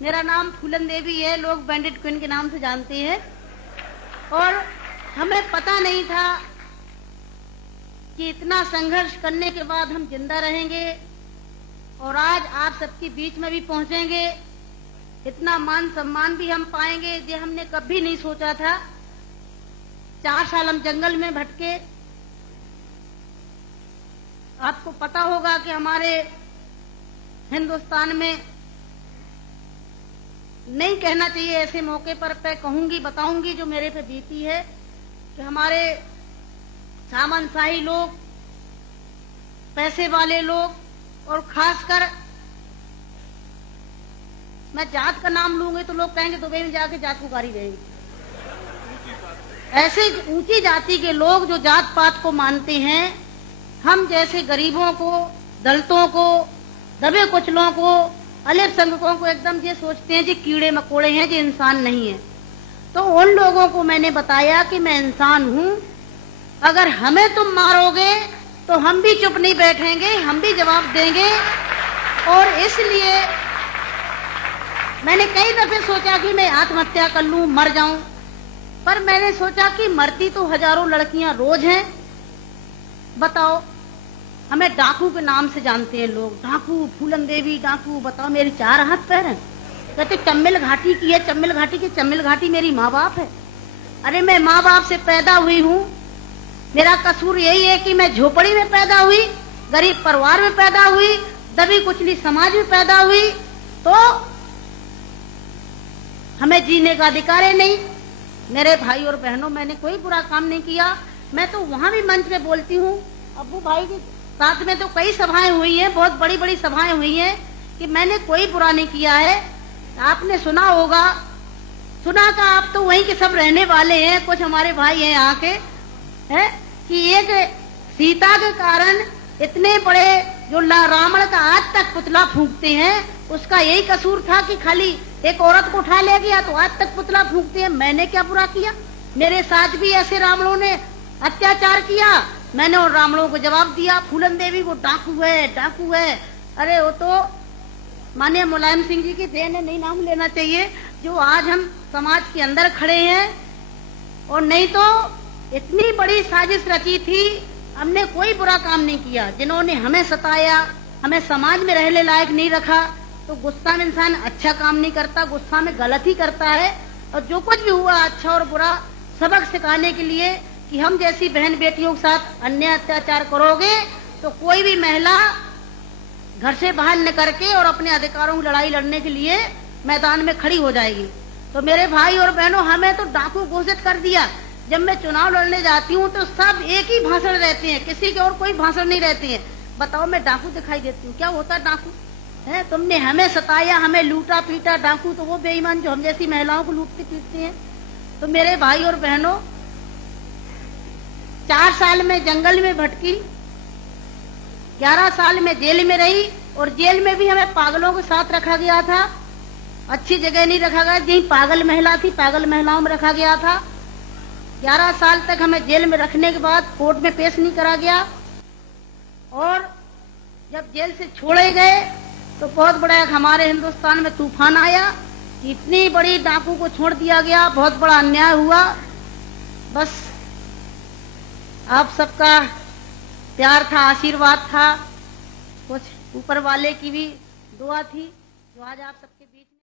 मेरा नाम फूलन देवी है, लोग बैंडिट क्वीन के नाम से जानते हैं। और हमें पता नहीं था कि इतना संघर्ष करने के बाद हम जिंदा रहेंगे और आज आप सबके बीच में भी पहुंचेंगे, इतना मान सम्मान भी हम पाएंगे, ये हमने कभी नहीं सोचा था। 4 साल हम जंगल में भटके। आपको पता होगा कि हमारे हिंदुस्तान में, नहीं कहना चाहिए ऐसे मौके पर, मैं कहूंगी, बताऊंगी जो मेरे पे बीती है, कि हमारे सामंतशाही लोग, पैसे वाले लोग, और खासकर मैं जात का नाम लूंगी तो लोग कहेंगे दुबई में जाके जात पुकारी रहेंगे। ऐसे ऊंची जाति के लोग जो जात पात को मानते हैं, हम जैसे गरीबों को, दलितों को, दबे कुचलों को, अल्पसंख्यकों को एकदम ये सोचते हैं जी कीड़े मकोड़े हैं, जी इंसान नहीं है। तो उन लोगों को मैंने बताया कि मैं इंसान हूं, अगर हमें तुम मारोगे तो हम भी चुप नहीं बैठेंगे, हम भी जवाब देंगे। और इसलिए मैंने कई दफे सोचा कि मैं आत्महत्या कर लूं, मर जाऊं, पर मैंने सोचा कि मरती तो हजारों लड़कियां रोज हैं। बताओ, हमें डाकू के नाम से जानते हैं लोग, डाकू, फूलन देवी डाकू। बताओ, मेरी 4 हाथ पैर हैं। कहते चम्मिल घाटी की है, चम्मिल घाटी की, चम्मिल घाटी मेरी माँ बाप है। अरे मैं माँ बाप से पैदा हुई हूँ, मेरा कसूर यही है कि मैं झोपड़ी में पैदा हुई, गरीब परिवार में पैदा हुई, दबी कुचली समाज में पैदा हुई, तो हमें जीने का अधिकार है नहीं। मेरे भाई और बहनों, मैंने कोई बुरा काम नहीं किया। मैं तो वहां भी मंच में बोलती हूँ, अब्बू भाई के साथ में तो कई सभाएं हुई हैं, बहुत बड़ी बड़ी सभाएं हुई हैं, कि मैंने कोई बुरा नहीं किया है। आपने सुना होगा, सुना था, आप तो वहीं के सब रहने वाले हैं, कुछ हमारे भाई हैं यहाँ के, है कि एक सीता के कारण इतने बड़े जो रावण का आज तक पुतला फूंकते हैं, उसका यही कसूर था कि खाली एक औरत को उठा ले गया तो आज तक पुतला फूंकते हैं। मैंने क्या बुरा किया? मेरे साथ भी ऐसे रावणों ने अत्याचार किया, मैंने उन रावणों को जवाब दिया। फूलन देवी को डाकू है, डाकू है। अरे वो तो माननीय मुलायम सिंह जी की देन है, नहीं नाम लेना चाहिए, जो आज हम समाज के अंदर खड़े हैं। और नहीं तो इतनी बड़ी साजिश रची थी, हमने कोई बुरा काम नहीं किया। जिन्होंने हमें सताया, हमें समाज में रहने लायक नहीं रखा, तो गुस्सा में इंसान अच्छा काम नहीं करता, गुस्सा में गलत ही करता है। और जो कुछ भी हुआ, अच्छा और बुरा, सबक सिखाने के लिए कि हम जैसी बहन बेटियों के साथ अन्याय अत्याचार करोगे तो कोई भी महिला घर से बाहर निकल के और अपने अधिकारों की लड़ाई लड़ने के लिए मैदान में खड़ी हो जाएगी। तो मेरे भाई और बहनों, हमें तो डाकू घोषित कर दिया। जब मैं चुनाव लड़ने जाती हूँ तो सब एक ही भाषण रहते हैं, किसी के और कोई भाषण नहीं रहते हैं। बताओ, मैं डाकू दिखाई देती हूँ? क्या होता डाकू है? तुमने हमें सताया, हमें लूटा पीटा। डाकू तो वो बेईमान जो हम जैसी महिलाओं को लूटते पीटते हैं। तो मेरे भाई और बहनों, 4 साल में जंगल में भटकी, 11 साल में जेल में रही, और जेल में भी हमें पागलों के साथ रखा गया था। अच्छी जगह नहीं रखा गया, जहीं पागल महिला थी, पागल महिलाओं में रखा गया था। 11 साल तक हमें जेल में रखने के बाद कोर्ट में पेश नहीं करा गया। और जब जेल से छोड़े गए तो बहुत बड़ा हमारे हिंदुस्तान में तूफान आया। इतनी बड़ी डाकू को छोड़ दिया गया, बहुत बड़ा अन्याय हुआ। बस आप सबका प्यार था, आशीर्वाद था, कुछ ऊपर वाले की भी दुआ थी, जो आज आप सब